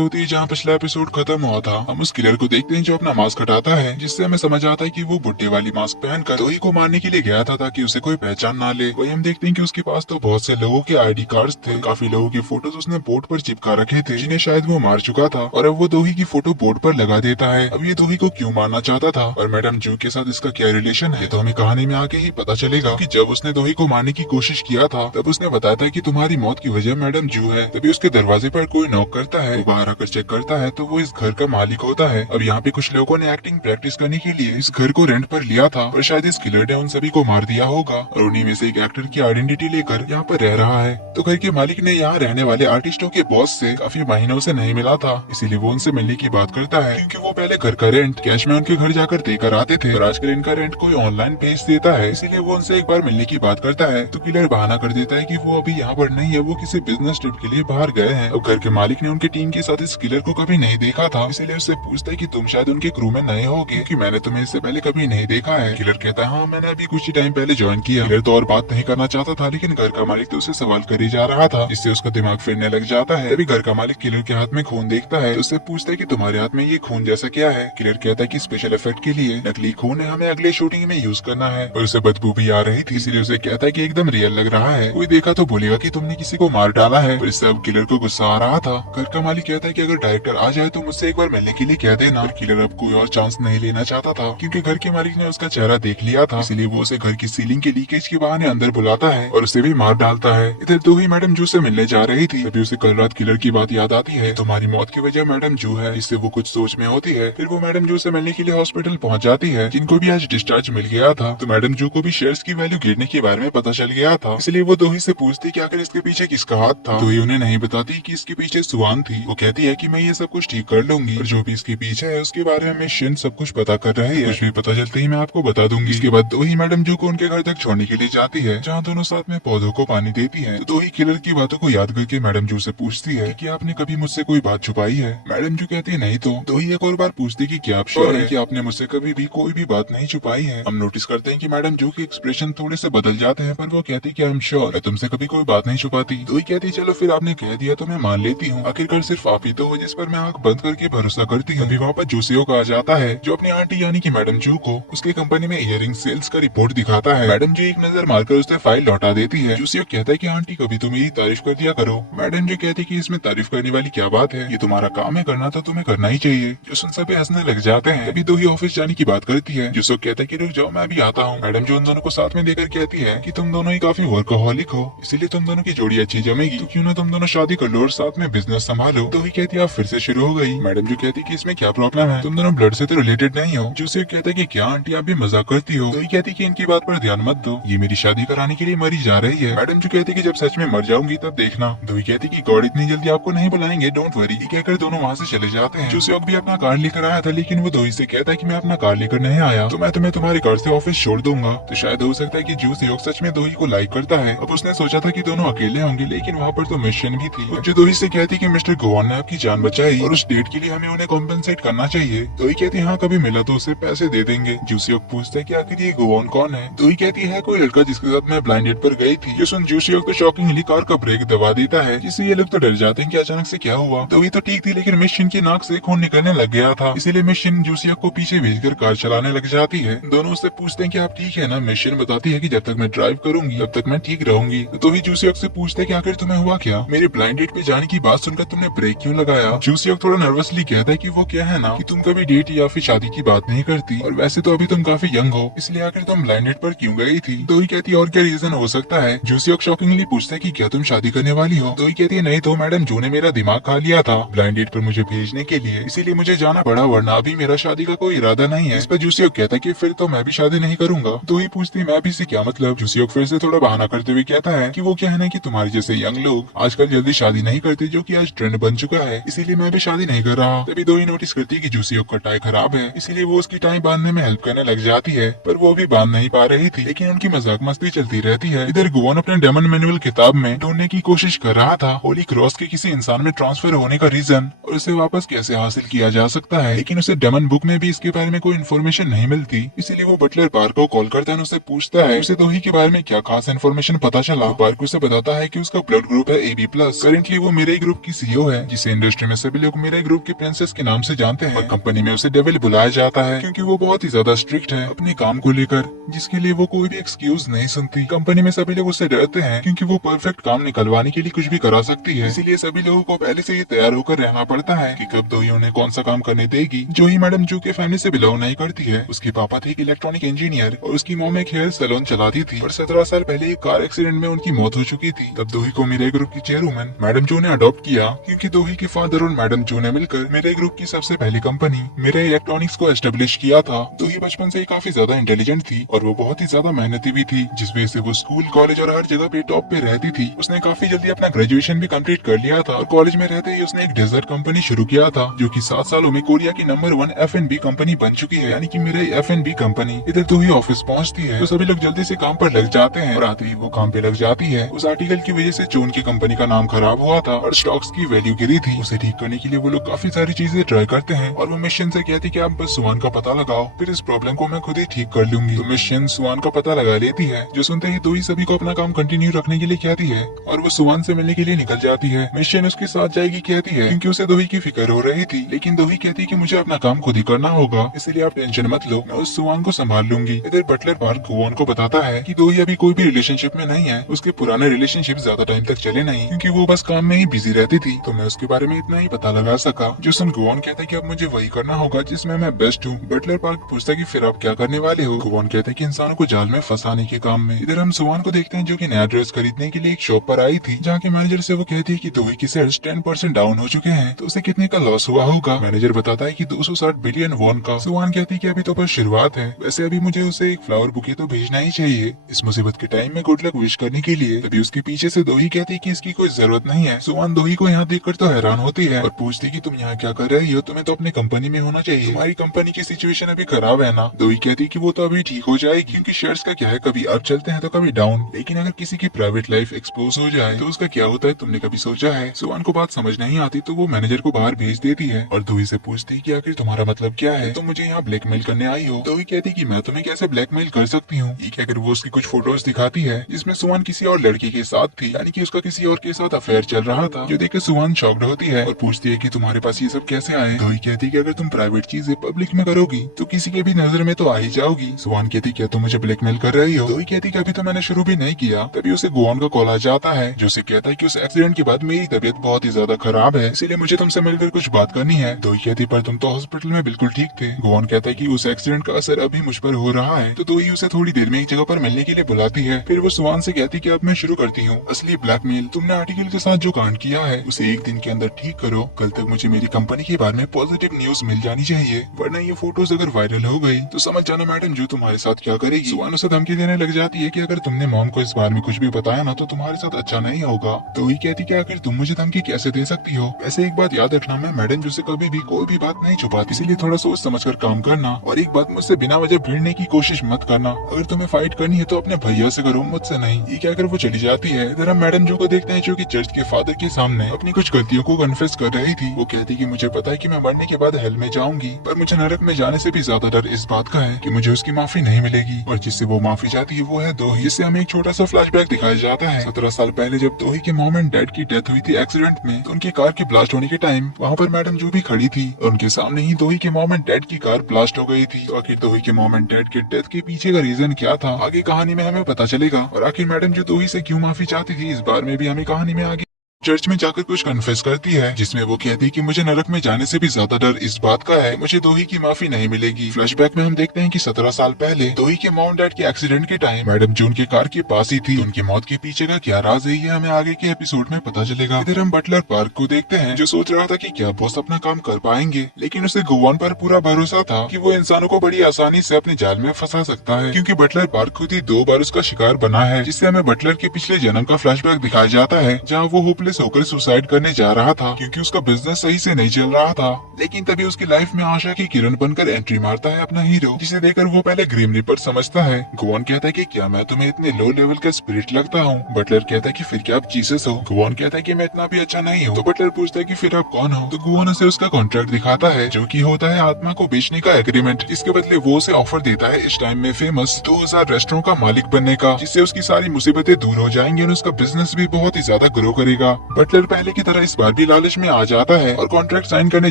होती है जहाँ पिछला एपिसोड खत्म हुआ था। हम उस किलर को देखते हैं जो अपना मास्क हटाता है, जिससे हमें समझ आता है कि वो बुड्ढे वाली मास्क पहनकर दोही को मारने के लिए गया था ताकि उसे कोई पहचान ना ले। वही हम देखते हैं कि उसके पास तो बहुत से लोगों के आईडी कार्ड्स थे। काफी लोगों की फोटोज उसने बोर्ड पर चिपका रखे थे जिन्हें शायद वो मार चुका था, और अब वो दोही की फोटो बोर्ड पर लगा देता है। अब ये दोही को क्यों मारना चाहता था और मैडम जू के साथ इसका क्या रिलेशन है, तो हमें कहानी में आके ही पता चलेगा। कि जब उसने दोही को मारने की कोशिश किया था तब उसने बताया था कि तुम्हारी मौत की वजह मैडम जू है। तभी उसके दरवाजे पर कोई नॉक करता है, वो बाहर आकर चेक करता है तो वो इस घर का मालिक होता है। अब यहाँ पे कुछ लोगों ने एक्टिंग प्रैक्टिस करने के लिए इस घर को रेंट पर लिया था, पर शायद इस किलर ने उन सभी को मार दिया होगा और उन्हीं में से एक एक्टर की आइडेंटिटी लेकर यहाँ पर रह रहा है। तो घर के मालिक ने यहाँ रहने वाले आर्टिस्टों के बॉस से काफी महीनों से नहीं मिला था, इसीलिए वो उनसे मिलने की बात करता है, क्योंकि वो पहले घर का रेंट कैश में उनके घर जाकर देकर आते थे और आजकल इनका रेंट कोई ऑनलाइन भेज देता है, इसीलिए वो उनसे एक बार मिलने की बात करता है। तो किलर बहाना कर देता है कि वो अभी यहाँ पर नहीं है, वो किसी बिजनेस ट्रिप के लिए बाहर गए हैं। अब घर के मालिक ने उनकी टीम के साथ इस किलर को कभी नहीं देखा था, इसीलिए उससे पूछता है कि तुम शायद उनके क्रू में नए होगे, क्योंकि मैंने तुम्हें इससे पहले कभी नहीं देखा है। किलर कहता है हाँ मैंने अभी कुछ ही टाइम पहले ज्वाइन किया। किलर तो और बात नहीं करना चाहता था, लेकिन घर का मालिक तो उसे सवाल कर ही जा रहा था, जिससे उसका दिमाग फिरने लग जाता है। तभी घर का मालिक किलर के हाथ में खून देखता है, उससे पूछता है कि तुम्हारे हाथ में ये खून जैसा क्या है। किलर कहता है कि स्पेशल इफेक्ट के लिए नकली खून है, हमें अगले शूटिंग में यूज करना है, और उसे बदबू भी आ रही थी, इसलिए उसे कहता है कि एकदम रियल लग रहा है, कोई देखा तो बोलेगा कि तुमने किसी को मार डाला है। पर इससे अब किलर को गुस्सा आ रहा था। घर का मालिक कहता है कि अगर डायरेक्टर आ जाए तो मुझसे एक बार मिलने के लिए कह देना। किलर अब कोई और चांस नहीं लेना चाहता था, क्योंकि घर के मालिक ने उसका चेहरा देख लिया था, इसलिए वो उसे घर की सीलिंग के लीकेज के बहाने अंदर बुलाता है और उसे भी मार डालता है। इधर तो ही मैडम जू से मिलने जा रही थी, तभी उसे कल रात किलर की बात याद आती है। तुम्हारी मौत की वजह मैडम जू है, इससे वो कुछ सोच में होती है। फिर वो मैडम जू से मिलने के लिए हॉस्पिटल पहुंच जाती है, जिनको भी आज डिस्चार्ज मिल गया था। तो मैडम जू को भी शेयर्स की वैल्यू गिरने के बारे में पता चल गया था, इसलिए वो दोही से पूछती कि आखिर इसके पीछे किसका हाथ था। दोही उन्हें नहीं बताती कि इसके पीछे सुवान थी। वो कहती है कि मैं ये सब कुछ ठीक कर लूंगी, और जो भी इसके पीछे है उसके बारे में शिन सब कुछ पता कर रही है। कुछ भी पता चलते ही मैं आपको बता दूंगी। इसके बाद दोही मैडम जू को उनके घर तक छोड़ने के लिए जाती है, जहाँ दोनों साथ में पौधों को पानी देती है। तो दोही किलर की बातों को याद करके मैडम जू से पूछती है कि क्या आपने कभी मुझसे कोई बात छुपाई है। मैडम जू कहती है नहीं। तो दोही एक और बार पूछती कि क्या आप श्योर है कि आपने मुझसे कभी भी कोई भी बात नहीं छुपाई है। हम नोटिस करते हैं कि मैडम जू के एक्सप्रेशन थोड़े से बदल जाते हैं, पर वो कहती कि आई एम श्योर, मैं तुमसे कभी कोई बात नहीं छुपाती। दोही कहती चलो फिर आपने कह दिया तो मैं मान लेती हूँ, आखिरकार सिर्फ आप ही तो हो जिस पर मैं आंख बंद करके भरोसा करती हूँ। अभी वहाँ पर जूसियो का आ जाता है, जो अपनी आंटी यानी कि मैडम जू को उसके कंपनी में इयरिंग सेल्स का रिपोर्ट दिखाता है। मैडम जू एक नजर मारकर उसे फाइल लौटा देती है। जूसियो कहता है कि आंटी कभी तो मेरी तारीफ कर दिया करो। मैडम जू कहती है कि इसमें तारीफ करने वाली क्या बात है, ये तुम्हारा काम है, करना तो तुम्हें करना ही चाहिए। जो सुन सभी हंसने लग जाते हैं। तभी दो ही ऑफिस जाने की बात करती है। जूसियो कहता है कि रुक जाओ मैं भी आता हूँ। मैडम जू उन दोनों को साथ में देकर कहती है कि तुम दोनों ही काफी वर्कहोलिक हो, इसीलिए तुम दोनों की जोड़ी अच्छी जमेगी, तो क्यों ना तुम दोनों शादी कर लो और साथ में बिजनेस संभालो। तो ही कहती है आप फिर से शुरू हो गई। मैडम जू कहती है कि इसमें क्या प्रॉब्लम है, तुम दोनों ब्लड से तो रिलेटेड नहीं हो। जूसियो कहता है कि क्या आंटी आप भी मजाक करती हो। तो ही कहती है कि इनकी बात पर ध्यान मत दो, ये मेरी शादी कराने के लिए मरी जा रही है। मैडम जू कहती है कि जब सच में मर जाऊंगी तब देखना। तो ही कहती है कि गॉड इतनी जल्दी आपको नहीं बुलाएंगे, डोंट वरी। कहकर दोनों वहाँ से चले जाते हैं। जूसियो भी अपना कार लेकर आया था, लेकिन वो दोही से कहता है कि मैं अपना कार लेकर नहीं आया, तो मैं तुम्हें तुम्हारी कार से ऑफिस छोड़ दूंगा। तो शायद हो सकता है कि जूसियो सच में दोही को लाइक करता है। अब उसने सोचा था कि दोनों अकेले होंगे, लेकिन वहाँ पर तो मिशन भी थी। जो दोही से कहती कि मिस्टर गोवान ने आपकी जान बचाई और उस डेट के लिए हमें उन्हें कॉम्पेंसेट करना चाहिए। दोही कहती हाँ कभी मिला तो उसे पैसे दे देंगे। जूसियो पूछता है कि आखिर ये गोवान कौन है। दोही कहती है कोई लड़का जिसके साथ मैं ब्लाइंड डेट पर गई थी। जो सुन जूसियो तो शॉकिंगली कार का ब्रेक दबा देता है, जिससे ये लोग तो डर जाते हैं कि अचानक से क्या हुआ। दोही तो ठीक थी, लेकिन मिशन की नाक से खून निकलने लग गया था, इसीलिए मिशन जूसियो को पीछे भेजकर कार चलाने लग जाती है। दोनों उससे पूछते हैं कि आप ठीक है ना। मिशन बताती है कि जब तक मैं ड्राइव करूंगी तब तक मैं ठीक रहूंगी। तो ही जूसियो से पूछते हैं कि आखिर तुम्हें हुआ क्या, मेरे ब्लाइंड डेट पे जाने की बात सुनकर तुमने ब्रेक क्यों लगाया। जूसियो थोड़ा नर्वसली कहता है कि वो क्या है ना कि तुम कभी डेट या फिर शादी की बात नहीं करती, और वैसे तो अभी तुम काफी यंग हो, इसलिए आखिर तुम ब्लाइंड डेट पर क्यों गई थी। तो ही कहती है और क्या रीजन हो सकता है। जूसियो शॉकिंगली पूछता है कि क्या तुम शादी करने वाली हो। तो ही कहती है नहीं तो मैडम जू ने मेरा दिमाग खा लिया था ब्लाइंड डेट पर मुझे भेजने के लिए, इसीलिए मुझे जाना पड़ा, वरना अभी मेरा शादी का कोई इरादा नहीं है। इस पर जूसियो कहता है कि फिर तो मैं भी शादी नहीं करूंगा। तो ही पूछती मैं भी से क्या मतलब। जूसियो फिर से थोड़ा बहाना करते हुए कहता है कि वो क्या है ना कि तुम्हारे जैसे यंग लोग आजकल जल्दी शादी नहीं करते, जो कि आज ट्रेंड बन चुका है, इसीलिए मैं भी शादी नहीं कर रहा। तभी दो ही नोटिस करती है कि जूसियो का टाई खराब है, इसीलिए वो उसकी टाई बांधने में हेल्प करने लग जाती है, पर वो भी बांध नहीं पा रही थी, लेकिन उनकी मजाक मस्ती चलती रहती है। इधर गोवान अपने डेमन मैनुअल किताब में ढूंढने की कोशिश कर रहा था होली क्रॉस के किसी इंसान में ट्रांसफर होने का रीजन और उसे वापस कैसे हासिल किया जा सकता है, लेकिन उसे डेमन बुक में भी इसके बारे में कोई इन्फॉर्मेशन नहीं मिलती। इसीलिए वो बटलर पार्क को कॉल करता है, उससे पूछता है उसे दोही के बारे में क्या खास इन्फॉर्मेशन पता चला। पार्क उसे बताता है कि उसका ब्लड ग्रुप है AB+। करेंटली वो मेरे ग्रुप की CEO है, जिसे इस इंडस्ट्री में सभी लोग मिराई ग्रुप की प्रिंसेस के नाम से जानते हैं और कंपनी में उसे डेविल बुलाया जाता है क्योंकि वो बहुत ही ज्यादा स्ट्रिक्ट है अपने काम को लेकर, जिसके लिए वो कोई भी एक्सक्यूज नहीं सुनती। कंपनी में सभी लोग उससे डरते हैं क्योंकि वो परफेक्ट काम निकलवाने के लिए कुछ भी करा सकती है, इसीलिए सभी लोगों को पहले से ही तैयार होकर रहना पड़ता है कि कब दोही उन्हें कौन सा काम करने देगी। जो ही मैडम जू के फैमिली से बिलोंग नहीं करती है, उसके पापा थे एक इलेक्ट्रॉनिक इंजीनियर और उसकी मॉम एक हेयर सैलून चलाती थी और 17 साल पहले एक कार एक्सीडेंट में उनकी मौत हो चुकी थी। तब दोही को मिराई ग्रुप की चेयरवुमन मैडम जू ने अडॉप्ट किया क्योंकि दोही के फादर और मैडम जू ने मिलकर मिराई ग्रुप की सबसे पहली कंपनी मिराई इलेक्ट्रॉनिक्स को एस्टेब्लिश किया था। दोही बचपन से ही काफी ज्यादा इंटेलिजेंट थी और वो बहुत ही ज्यादा मेहनती भी थी, जिस वजह से वो स्कूल कॉलेज और हर जगह पे टॉप पे रहती थी। उसने काफी जल्दी अपना ग्रेजुएशन भी कंप्लीट कर लिया था और कॉलेज में रहते ही उसने एक डेजर्ट कंपनी शुरू किया था जो कि 7 सालों में कोरिया की नंबर 1 F&B कंपनी बन चुकी है, यानी कि मिराई F&B कंपनी। इधर दोही ऑफिस पहुंचती है तो सभी लोग जल्दी से काम पर लग जाते हैं और आते ही वो काम पे लग जाती है। उस आर्टिकल की वजह से जो उनकी कंपनी का नाम खराब हुआ था और स्टॉक्स की वैल्यू गिरी थी, उसे ठीक करने के लिए वो लोग काफी सारी चीजें ट्राई करते हैं और वो मिशन से कहती कि आप बस सुवान का पता लगाओ, फिर इस प्रॉब्लम को मैं खुद ही ठीक कर लूंगी। तो मिशन सुवान का पता लगा लेती है, जो सुनते ही दोही सभी को अपना काम कंटिन्यू रखने के लिए कहती है और वो सुवान से मिलने के लिए निकल जाती है। मिशन उसके साथ जाएगी कहती है क्योंकि उसे दोही की फिक्र हो रही थी, लेकिन दोही कहती है कि मुझे अपना काम खुद ही करना होगा, इसलिए आप टेंशन मत लो, मैं उस सुवान को संभाल लूंगी। इधर बटलर पार्क गुवॉन को बताता है कि दोही अभी कोई भी रिलेशनशिप में नहीं है, उसके पुराने रिलेशनशिप ज्यादा टाइम तक चले नहीं क्योंकि वो बस काम में ही बिजी रहती थी, तो मैं उसके बारे में इतना ही पता लगा सका। जो सुन गुवॉन कहता है कि अब मुझे वही करना होगा जिसमें मैं बेस्ट हूँ। बटलर पार्क पूछता है कि फिर आप क्या करने वाले हो। गुवॉन कहता है कि इंसानों को जाल में फंसाने के काम में। इधर हम सुवान को देखते हैं जो कि नया ड्रेस खरीदने के लिए एक शॉप पर आई थी, जहाँ के मैनेजर से वो कहती है कि दोही की सेल्स 10% डाउन हो चुके हैं, तो उसे कितने का लॉस हुआ होगा। मैनेजर बताता है कि 260 बिलियन वॉन का। सुवान कहती है कि अभी तो बस शुरुआत है, वैसे अभी मुझे उसे एक फ्लावर बुके तो भेजना ही चाहिए इस मुसीबत के टाइम में गुड लक विश करने के लिए। तभी उसके पीछे से दोही कहती है कि इसकी कोई जरूरत नहीं है। सुवान दोही को यहाँ देखकर तो हैरान होती है और पूछती कि तुम यहाँ क्या कर रही हो, तुम्हें तो अपनी कंपनी में होना चाहिए, तुम्हारी कंपनी की सिचुएशन अभी खराब है ना। दोही कहती कि वो तो अभी ठीक हो जाएगी क्योंकि शेयर्स का क्या है, कभी अप चलते हैं तो कभी डाउन, लेकिन अगर किसी की प्राइवेट लाइफ एक्सपोज हो जाए तो उसका क्या होता है, तुमने कभी सोचा है। सुवान को बात समझ नहीं आती तो वो मैनेजर को बाहर भेज देती है और दोही से पूछती कि आखिर तुम्हारा मतलब क्या है, तुम मुझे यहाँ ब्लैकमेल करने आई हो। दोही कहती कि मैं तुम्हें कैसे ब्लैकमेल कर सकती हूँ। ये कहकर वो उसकी कुछ फोटोज दिखाती है जिसमें सुवान किसी और लड़के के साथ थी, यानी कि उसका किसी और के साथ अफेयर चल रहा था, जो देखकर सुवान शॉक्ड होती है और पूछती है कि तुम्हारे पास ये सब कैसे आए। दोही कहती कि अगर तुम प्राइवेट चीजें पब्लिक में करोगी तो किसी के भी नजर में तो आ ही जाओगी। सुवान कहती क्या तुम मुझे ब्लैकमेल कर रही हो। दोही कहती कि अभी तो मैंने शुरू भी नहीं किया। तभी उसे गुवॉन का कॉल आ जाता है जो उसे कहता है कि उस एक्सीडेंट के बाद मेरी तबीयत बहुत ही ज्यादा खराब है, इसीलिए मुझे तुमसे मिलकर कुछ बात करनी है। दोही कहती पर तुम तो हॉस्पिटल में बिल्कुल ठीक थे। गुवॉन कहता है कि उस एक्सीडेंट का असर अभी मुझ पर हो रहा है, तो दोही उसे थोड़ी देर में एक जगह पर मिलने के लिए बुलाती है। फिर वो सुवान से कहती कि अब मैं शुरू करती हूँ असली ब्लैकमेल। तुमने आर्टिकल के साथ जो कांड किया है उसे एक दिन के अंदर ठीक करो, कल तक मुझे मेरी कंपनी के बारे में पॉजिटिव न्यूज मिल जानी चाहिए, वरना ये फोटोज अगर वायरल हो गई तो समझ जाना मैडम जो तुम्हारे साथ क्या करेगी। सुवान उसे धमकी देने लग जाती है कि अगर तुमने मॉम को इस बारे में कुछ भी बताया ना तो तुम्हारे साथ अच्छा नहीं होगा। तो ही कहती कि आखिर तुम मुझे धमकी कैसे दे सकती हो। वैसे एक बात याद रखना, मैं मैडम जो से कभी भी कोई भी बात नहीं छुपाती, इसीलिए थोड़ा सोच समझकर काम करना, और एक बात मुझसे बिना वजह भिड़ने की कोशिश मत करना। अगर तुम्हें फाइट करनी है तो अपने भैया से करो, मुझसे नहीं। ये कहकर वो चली जाती है। इधर हम मैडम जो को देखते हैं जो कि चर्च के फादर के सामने अपनी कुछ गलतियों को कन्फेस कर रही थी। वो कहती कि मुझे पता है कि मैं मरने के बाद हेल में जाऊंगी, पर मुझे नरक में जाने से भी ज्यादा डर इस बात का है कि मुझे उसकी माफी नहीं मिलेगी, और जिससे वो माफी चाहती है वो है दोही। जिससे हमें एक छोटा सा फ्लैशबैक दिखाया जाता है 17 साल पहले जब दोही के मॉम एंड डैड की डेथ हुई थी एक्सीडेंट में, तो उनकी कार के ब्लास्ट होने के टाइम वहाँ पर मैडम जो भी खड़ी थी और उनके सामने ही दोही के मॉम एंड डैड की कार ब्लास्ट हो गई थी। तो आखिर दोही के मॉम एंड डैड के डेथ के पीछे का रीजन क्या था, आगे कहानी में हमें पता चलेगा। और आखिर मैडम जो दोही से क्यों माफी चाहती थी, इस बार में भी हमें कहानी में आगे चर्च में जाकर कुछ कन्फेस करती है, जिसमें वो कहती है कि मुझे नरक में जाने से भी ज्यादा डर इस बात का है, मुझे दोही की माफी नहीं मिलेगी। फ्लैशबैक में हम देखते हैं कि 17 साल पहले दोही के मॉम डैड के एक्सीडेंट के टाइम मैडम जो उनके कार के पास ही थी, उनकी मौत के पीछे का क्या राज है ये हमें आगे के एपिसोड में पता चलेगा। इधर हम बटलर पार्क को देखते हैं जो सोच रहा था कि क्या बॉस अपना काम कर पाएंगे, लेकिन उसे गुवॉन पर पूरा भरोसा था कि वो इंसानों को बड़ी आसानी से अपने जाल में फंसा सकता है, क्योंकि बटलर पार्क खुद ही 2 बार उसका शिकार बना है, जिससे हमें बटलर के पिछले जन्म का फ्लैशबैक दिखाया जाता है, जहाँ वो होपलेस होकर सुसाइड करने जा रहा था क्योंकि उसका बिजनेस सही से नहीं चल रहा था। लेकिन तभी उसकी लाइफ में आशा की किरण बनकर एंट्री मारता है अपना हीरो, जिसे देखकर वो पहले ग्रीम रिपर समझता है। गुवॉन कहता है कि क्या मैं तुम्हें इतने लो लेवल का स्पिरिट लगता हूँ। बटलर कहता है कि फिर क्या आप जीसस हो। गुवॉन कहता है कि मैं इतना भी अच्छा नहीं हूँ। तो बटलर पूछता है कि फिर आप कौन हो। तो गुवॉन उसे उसका कॉन्ट्रैक्ट दिखाता है जो कि होता है आत्मा को बेचने का एग्रीमेंट। इसके बदले वो उसे ऑफर देता है इस टाइम में फेमस 2000 रेस्टोरेंट का मालिक बनने का, जिससे उसकी सारी मुसीबतें दूर हो जाएंगी और उसका बिजनेस भी बहुत ही ज्यादा ग्रो करेगा। बटलर पहले की तरह इस बार भी लालच में आ जाता है और कॉन्ट्रैक्ट साइन करने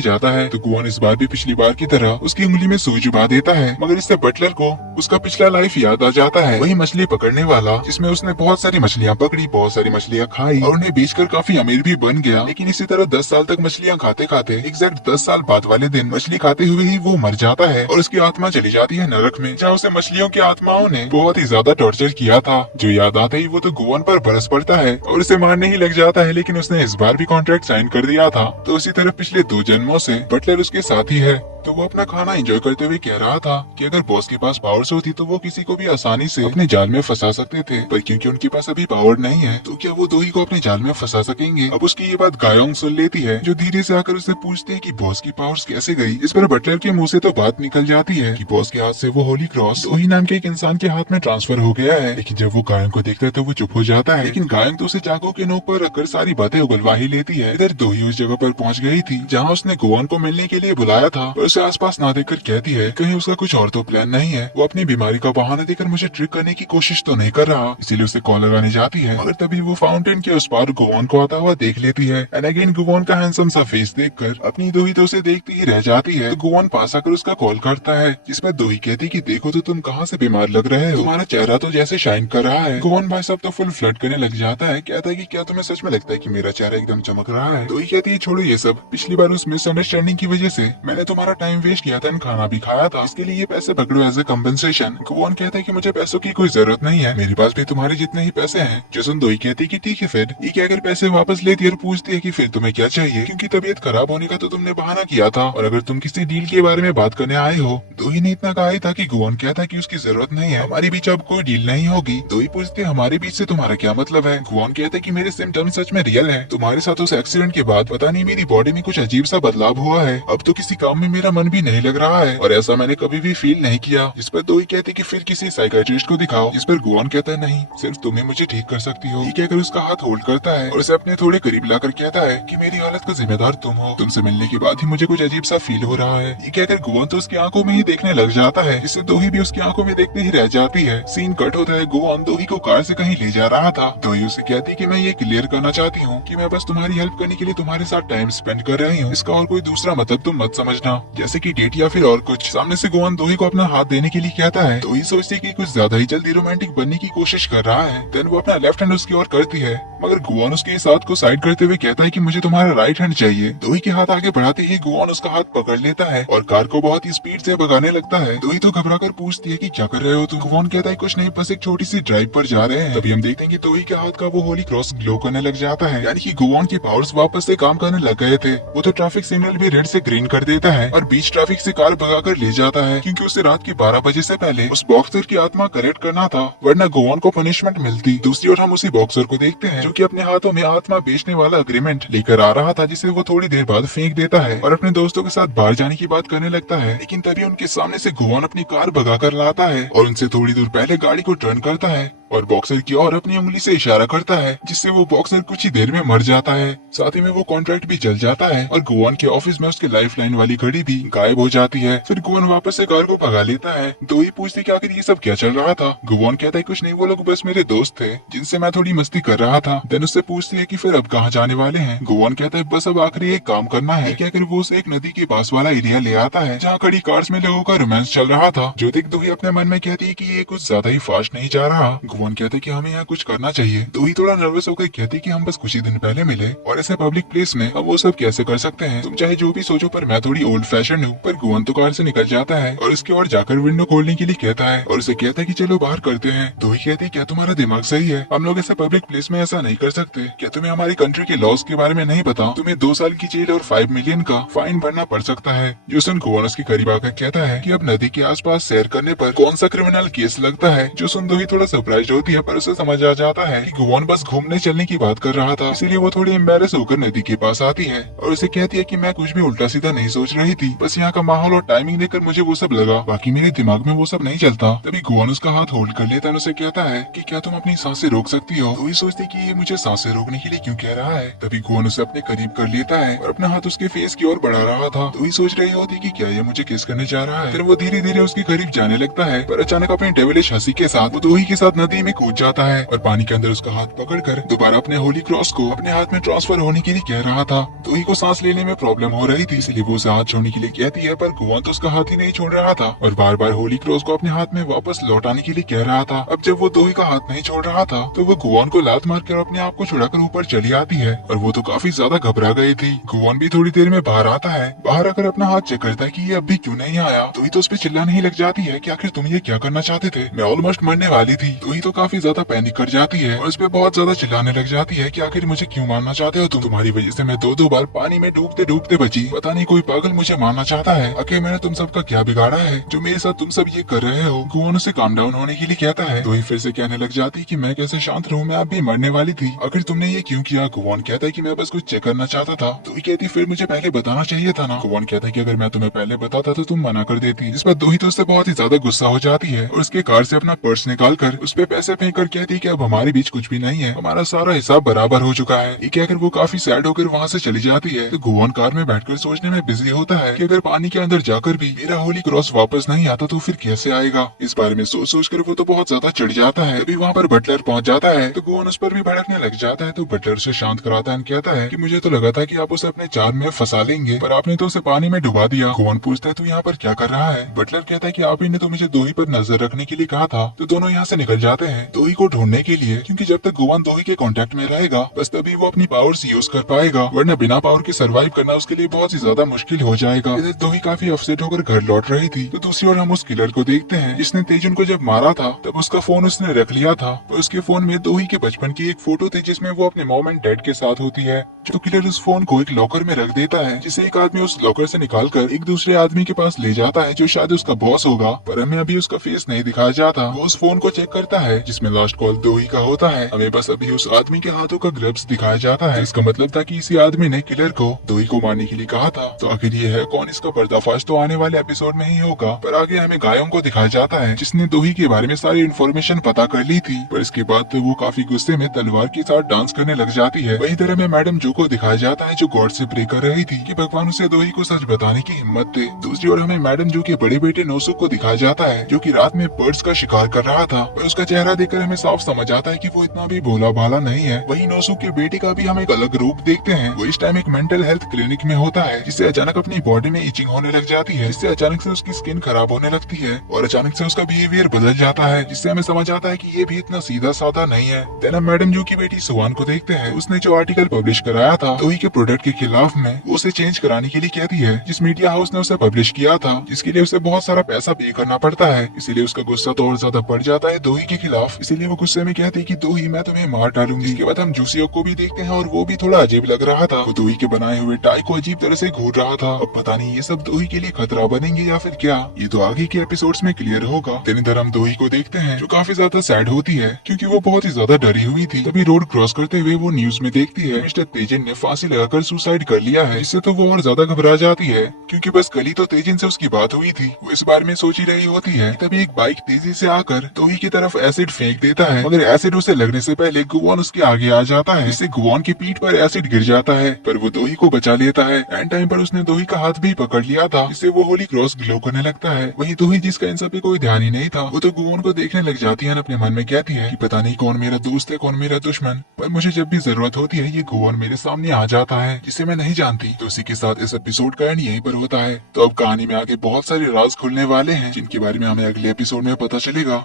जाता है तो गुआन इस बार भी पिछली बार की तरह उसकी उंगली में सुई चुभा देता है, मगर इससे बटलर को उसका पिछला लाइफ याद आ जाता है, वही मछली पकड़ने वाला जिसमें उसने बहुत सारी मछलियाँ पकड़ी, बहुत सारी मछलियाँ खाई और उन्हें बेचकर काफी अमीर भी बन गया। लेकिन इसी तरह 10 साल तक मछलियाँ खाते खाते एग्जैक्ट 10 साल बाद वाले दिन मछली खाते हुए ही वो मर जाता है और उसकी आत्मा चली जाती है नरक में, जहाँ उसे मछलियों की आत्माओं ने बहुत ही ज्यादा टॉर्चर किया था। जो याद आते ही वो तो गुआन पर बरस पड़ता है और उसे मारने ही लग जाता है, लेकिन उसने इस बार भी कॉन्ट्रैक्ट साइन कर दिया था। तो उसी तरह पिछले 2 जन्मों से बटलर उसके साथ ही है। तो वो अपना खाना एंजॉय करते हुए कह रहा था कि अगर बॉस के पास पावर्स होती तो वो किसी को भी आसानी से अपने जाल में फंसा सकते थे, पर क्योंकि उनके पास अभी पावर नहीं है तो क्या वो 2 ही को अपने जाल में फंसा सकेंगे। अब उसकी ये बात गायोंग सुन लेती है, जो धीरे से आकर उससे पूछती है कि बॉस की पावर्स कैसे गई। इस पर बटलर के मुंह से तो बात निकल जाती है कि बॉस के हाथ से वो होली क्रॉस वही नाम के एक इंसान के हाथ में ट्रांसफर हो गया है। लेकिन जब वो गायोंग को देखता है तो वो चुप हो जाता है, लेकिन गायोंग तो उसे चाकू के नोक पर रखकर सारी बातें उगलवा ही लेती है। इधर 2 ही उस जगह पर पहुँच गई थी जहाँ उसने गुआन को मिलने के लिए बुलाया था, पर उसे आसपास ना देखकर कहती है कहीं उसका कुछ और तो प्लान नहीं है, वो अपनी बीमारी का बहाना देकर मुझे ट्रिक करने की कोशिश तो नहीं कर रहा। इसीलिए उसे कॉल लगाने जाती है, मगर तभी वो फाउंटेन के उस पार गुआन को आता हुआ देख लेती है। एंड अगेन गुआन का हैंडसम सा फेस देखकर अपनी दोही तो उसे देखती ही रह जाती है। तो गुआन पास आकर उसका कॉल करता है, जिसमें दोही कहती कि देखो तो तुम कहाँ से बीमार लग रहे हो, तुम्हारा चेहरा तो जैसे शाइन कर रहा है। गुआन भाई साहब तो फुल फ्लर्ट करने लग जाता है, कहता है कि क्या तुम्हें सच में लगता है कि मेरा चेहरा एकदम चमक रहा है। दोही कहती है छोड़ो ये सब, पिछली बार उस मिसअंडरस्टैंडिंग की वजह से मैंने तुम्हारा टाइम वेस्ट किया था, खाना भी खाया था, इसके लिए ये पैसे पकड़ो एज ए कम्पेंसेशन। गुआन कहता है कि मुझे पैसों की कोई जरूरत नहीं है, मेरे पास भी तुम्हारे जितने ही पैसे हैं। जोसन दोही कहती है कि ठीक है फिर, ये कहकर पैसे वापस लेती है और पूछती है कि फिर तुम्हें क्या चाहिए, क्योंकि तबीयत खराब होने का तो तुमने बहाना किया था और अगर तुम किसी डील के बारे में बात करने आए हो। दोही ने इतना कहा ही था कि गुआन कहता है कि उसकी जरूरत नहीं है, हमारे बीच अब कोई डील नहीं होगी। दोही पूछती है हमारे बीच से तुम्हारा क्या मतलब है। गुआन कहता है कि मेरे सिम्टम्स सच में रियल है, तुम्हारे साथ उस एक्सीडेंट के बाद पता नहीं मेरी बॉडी में कुछ अजीब सा बदलाव हुआ है, अब तो किसी काम में मेरा मन भी नहीं लग रहा है और ऐसा मैंने कभी भी फील नहीं किया। इस पर दोही कहते कि फिर किसी साइकियाट्रिस्ट को दिखाओ। इस पर गुआन कहता है नहीं, सिर्फ तुम ही मुझे ठीक कर सकती हो। ये कहकर उसका हाथ होल्ड करता है और उसे अपने थोड़े करीब लाकर कहता है कि मेरी हालत का जिम्मेदार तुम हो, तुमसे मिलने के बाद ही मुझे कुछ अजीब सा फील हो रहा है। ये कहकर गुआन तो उसकी आंखों में ही देखने लग जाता है, जिससे दोही भी उसकी आंखों में देखते ही रह जाती है। सीन कट होता है, गुआन दोही को कार से कहीं ले जा रहा था। दोही उसे कहती है कि मैं ये क्लियर करना चाहती हूँ कि मैं बस तुम्हारी हेल्प करने के लिए तुम्हारे साथ टाइम स्पेंड कर रही हूँ, इसका और कोई दूसरा मतलब तुम मत समझना, जैसे कि डेट या फिर और कुछ। सामने से गुआन दोही को अपना हाथ देने के लिए कहता है, दोही सोचती है कि कुछ ज्यादा ही जल्दी रोमांटिक बनने की कोशिश कर रहा है। देन वो अपना लेफ्ट हैंड उसकी ओर करती है, मगर गुआन उसके इस हाथ को साइड करते हुए कहता है कि मुझे तुम्हारा राइट हैंड चाहिए। दोही के हाथ आगे बढ़ाते ही गुआन उसका हाथ पकड़ लेता है और कार को बहुत ही स्पीड से भगाने लगता है। दोही तो घबराकर पूछती है कि क्या कर रहे हो तुम। गुआन कहता है कुछ नहीं, बस एक छोटी सी ड्राइव पर जा रहे हैं। तभी हम देखते हैं कि दोही के हाथ का वो होली क्रॉस ग्लो करने लग जाता है, यानी कि गुआन के पावर्स वापस से काम करने लग गए थे। वो तो ट्रैफिक सिग्नल भी रेड से ग्रीन कर देता है और बीच ट्रैफिक से कार भगाकर ले जाता है, क्योंकि उसे रात के 12 बजे से पहले उस बॉक्सर की आत्मा करेक्ट करना था, वरना गुआन को पनिशमेंट मिलती। दूसरी ओर हम उसी बॉक्सर को देखते हैं जो कि अपने हाथों में आत्मा बेचने वाला अग्रीमेंट लेकर आ रहा था, जिसे वो थोड़ी देर बाद फेंक देता है और अपने दोस्तों के साथ बाहर जाने की बात करने लगता है। लेकिन तभी उनके सामने से गुआन अपनी कार भगाकर लाता है और उनसे थोड़ी दूर पहले गाड़ी को टर्न करता है और बॉक्सर की ओर अपनी उंगली से इशारा करता है, जिससे वो बॉक्सर कुछ ही देर में मर जाता है। साथ ही में वो कॉन्ट्रैक्ट भी जल जाता है और गुआन के ऑफिस में उसकी लाइफ लाइन वाली घड़ी भी गायब हो जाती है। फिर गुआन वापस से कार को भगा लेता है। दोही पूछती कि आखिर ये सब क्या चल रहा था। गुआन कहता है कुछ नहीं, वो लोग बस मेरे दोस्त थे जिनसे मैं थोड़ी मस्ती कर रहा था। देन उससे पूछती है कि फिर अब कहाँ जाने वाले हैं। गुआन कहता है बस अब आखिरी एक काम करना है। कहकर वो उसे एक नदी के पास वाला एरिया ले आता है जहाँ खड़ी कार्स में लोगों का रोमांस चल रहा था। जो देख दोही अपने मन में कहती है कि ये कुछ ज्यादा ही फास्ट नहीं जा रहा। गुआन कहता है कि हमें यहाँ कुछ करना चाहिए। दोही थोड़ा नर्वस होकर कहती कि हम बस कुछ ही दिन पहले मिले और ऐसे पब्लिक प्लेस में अब वो सब कैसे कर सकते हैं, तुम चाहे जो भी सोचो पर मैं थोड़ी ओल्ड फैशन हूँ। पर गुआन तो कार से निकल जाता है और उसके और जाकर विंडो खोलने के लिए कहता है और उसे कहता है कि चलो बाहर करते हैं। दोही कहती है क्या तुम्हारा दिमाग सही है, हम लोग ऐसे पब्लिक प्लेस में ऐसा नहीं कर सकते। क्या तुम्हें हमारी कंट्री के लॉज के बारे में नहीं पता, तुम्हें 2 साल की जेल और 5 मिलियन का फाइन भरना पड़ सकता है। जोसन गुआन उसके करीब आकर कहता है कि अब नदी के आसपास सैर करने पर कौन सा क्रिमिनल केस लगता है। जोसन दोही थोड़ा सरप्राइज होती है, पर उसे समझ आ जाता है कि गुआन बस घूमने चलने की बात कर रहा था, इसीलिए वो थोड़ी एम्बेरस होकर नदी के पास आती है और उसे कहती है कि मैं कुछ भी उल्टा सीधा नहीं सोच रही थी, बस यहाँ का माहौल और टाइमिंग देखकर मुझे वो सब लगा, बाकी मेरे दिमाग में वो सब नहीं चलता। तभी गुआन उसका हाथ होल्ड कर लेता है और उसे कहता है कि क्या तुम अपनी सांसें रोक सकती हो। तो ये सोचती कि ये मुझे सांसें रोकने के लिए क्यों कह रहा है। तभी गुआन उसे अपने करीब कर लेता है और अपना हाथ उसके फेस की ओर बढ़ा रहा था। तो ये सोच रही होती कि क्या ये मुझे किस करने जा रहा है। फिर वो धीरे धीरे उसके करीब जाने लगता है, पर अचानक अपनी डेविलिश हंसी के साथ वो दोही के साथ नदी नदी में कूद जाता है और पानी के अंदर उसका हाथ पकड़कर दोबारा अपने होली क्रॉस को अपने हाथ में ट्रांसफर होने के लिए कह रहा था। दोही को सांस लेने में प्रॉब्लम हो रही थी, इसलिए वो उसे हाथ छोड़ने के लिए कहती है, पर गुआन तो उसका हाथ ही नहीं छोड़ रहा था और बार बार होली क्रॉस को अपने हाथ में वापस लौटाने के लिए कह रहा था। अब जब वो दोही का हाथ नहीं छोड़ रहा था तो वो गुआन को लात मारकर अपने आप को छुड़ाकर ऊपर चली आती है और वो तो काफी ज्यादा घबरा गई थी। गुआन भी थोड़ी देर में बाहर आता है। बाहर आकर अपना हाथ चेक करता है कि ये अभी क्यों नहीं आया। दोही तो उस पर चिल्लाने ही लग जाती है कि आखिर तुम ये क्या करना चाहते थे, मैं ऑलमोस्ट मरने वाली थी। दोही तो काफी ज्यादा पैनिक कर जाती है और उस पर बहुत ज्यादा चिल्लाने लग जाती है कि आखिर मुझे क्यों मारना चाहते हो तुम, तुम्हारी वजह से मैं दो बार पानी में डूबते डूबते बची, पता नहीं कोई पागल मुझे मारना चाहता है, आखिर मैंने तुम सबका क्या बिगाड़ा है जो मेरे साथ तुम सब ये कर रहे हो। गुआन उसे काम डाउन होने के लिए कहता है। दोही फिर से कहने लग जाती कि मैं कैसे शांत रहूं, मैं अभी मरने वाली थी, आखिर तुमने ये क्यों किया। गुआन कहता है कि मैं बस कुछ चेक करना चाहता था। दोही कहती फिर मुझे पहले बताना चाहिए था ना। गुआन कहता है कि अगर मैं तुम्हें पहले बताता तो तुम मना कर देती। इस पर दोही तो उससे बहुत ही ज्यादा गुस्सा हो जाती है और उसके कार से अपना पर्स निकाल कर उस पे पैसे फेंक कर कहती है कि अब हमारे बीच कुछ भी नहीं है, हमारा सारा हिसाब बराबर हो चुका है। ये कहकर वो काफी सैड होकर वहाँ से चली जाती है। तो गुआन कार में बैठकर सोचने में बिजी होता है कि अगर पानी के अंदर जाकर भी मेरा होली क्रॉस वापस नहीं आता तो फिर कैसे आएगा। इस बारे में सोच सोच कर वो तो बहुत ज्यादा चिढ़ जाता है। अभी वहाँ पर बटलर पहुँच जाता है तो गुआन उस पर भी भड़कने लग जाता है। तो बटलर उसे शांत कराता है, कहता है कि मुझे तो लगा था कि आप उसे अपने चार में फंसा लेंगे, पर आपने तो उसे पानी में डुबा दिया। गुआन पूछता है तू यहाँ पर क्या कर रहा है। बटलर कहता है कि आप ही ने तो मुझे दोही पर नजर रखने के लिए कहा था। तो दोनों यहाँ से निकल जाते हैं दोही को ढूंढने के लिए, क्योंकि जब तक गुआन दोही के कांटेक्ट में रहेगा बस तभी वो अपनी पावर्स यूज कर पाएगा, वरना बिना पावर के सरवाइव करना उसके लिए बहुत ही ज्यादा मुश्किल हो जाएगा। इधर दोही काफी अपसेट होकर घर लौट रही थी तो दूसरी ओर हम उस किलर को देखते हैं जिसने तेजुन को जब मारा था तब उसका फोन उसने रख लिया था। तो उसके फोन में दोही के बचपन की एक फोटो थी जिसमें वो अपने मॉम एंड डैड के साथ होती है। तो किलर उस फोन को एक लॉकर में रख देता है, जिसे एक आदमी उस लॉकर से निकालकर एक दूसरे आदमी के पास ले जाता है जो शायद उसका बॉस होगा, पर हमें अभी उसका फेस नहीं दिखाया जाता। वो उस फोन को चेक करता है जिसमें लास्ट कॉल दोही का होता है। हमें बस अभी उस आदमी के हाथों का ग्लव्स दिखाया जाता है। इसका मतलब था कि इसी आदमी ने किलर को दोही को मारने के लिए कहा था। तो आखिर ये है कौन, इसका पर्दाफाश तो आने वाले एपिसोड में ही होगा। पर आगे हमें गायों को दिखाया जाता है जिसने दोही के बारे में सारी इन्फॉर्मेशन पता कर ली थी, पर इसके बाद तो वो काफी गुस्से में तलवार के साथ डांस करने लग जाती है। वही तरह में मैडम जो को दिखाया जाता है जो गॉड से प्रे कर रही थी कि भगवान उसे दोही को सच बताने की हिम्मत दे। दूसरी ओर हमें मैडम जो के बड़े बेटे नोसुक को दिखाया जाता है जो कि रात में बर्ड्स का शिकार कर रहा था, पर उसका चेहरा देखकर हमें साफ समझ आता है कि वो इतना भी भोला भाला नहीं है। वही नोसुक के बेटे का भी हम एक अलग रूप देखते हैं। वो इस टाइम एक मेंटल हेल्थ क्लिनिक में होता है, जिससे अचानक अपनी बॉडी में इचिंग होने लग जाती है, जिससे अचानक से उसकी स्किन खराब होने लगती है और अचानक से उसका बिहेवियर बदल जाता है, जिससे हमें समझ आता है कि ये भी इतना सीधा साधा नहीं है। देन हम मैडम जो की बेटी सुवान को देखते हैं। उसने जो आर्टिकल पब्लिश कराया था दोही के प्रोडक्ट के खिलाफ में, वो उसे चेंज कराने के लिए कहती है, जिस मीडिया हाउस ने उसे पब्लिश किया था, जिसके लिए उसे बहुत सारा पैसा पे करना पड़ता है। इसीलिए उसका गुस्सा तो और ज्यादा बढ़ जाता है दोही के खिलाफ। इसीलिए वो गुस्से में कहती है कि दोही मैं तुम्हें मार डालूंगी। इसके बाद हम जूसियो को भी देखते हैं और वो भी थोड़ा अजीब लग रहा था। वो दोही के बनाए हुए टाई को अजीब तरह से घूर रहा था। अब पता नहीं ये सब दोही के लिए खतरा बनेंगे या फिर क्या, ये तो आगे के एपिसोड्स में क्लियर होगा। दिन इधर हम दोही को देखते हैं जो काफी ज्यादा सैड होती है क्योंकि वो बहुत ही ज्यादा डरी हुई थी। तभी रोड क्रॉस करते हुए वो न्यूज में देखती है मिस्टर तेजन ने फांसी लगाकर सुसाइड कर लिया है। इससे तो वो और ज्यादा घबरा जाती है क्योंकि बस कल ही तो तेजन से उसकी बात हुई थी। वो इस बारे में सोच ही रही होती है तभी एक बाइक तेजी से आकर दोही की तरफ एसिड फेंक देता है, मगर एसिड उसे लगने से पहले गुआन उसके आगे आ जाता है, जिससे गुआन की पीठ पर एसिड गिर जाता है, पर वो दोही को बचा लेता है। एंड टाइम पर उसने दोही का हाथ भी पकड़ लिया था, जिससे वो होली क्रॉस ग्लो करने लगता है। वही दोही जिसका इन सब पे कोई ध्यान ही नहीं था, वो तो गुआन को देखने लग जाती है, अपने मन में कहती है कि पता नहीं कौन मेरा दोस्त है कौन मेरा दुश्मन, पर मुझे जब भी जरूरत होती है ये गुआन मेरे सामने आ जाता है जिसे मैं नहीं जानती। तो इसी के साथ इस एपिसोड का एंड यहीं पर होता है। तो अब कहानी में आगे बहुत सारे राज खुलने वाले हैं जिनके बारे में हमें अगले एपिसोड में पता चलेगा।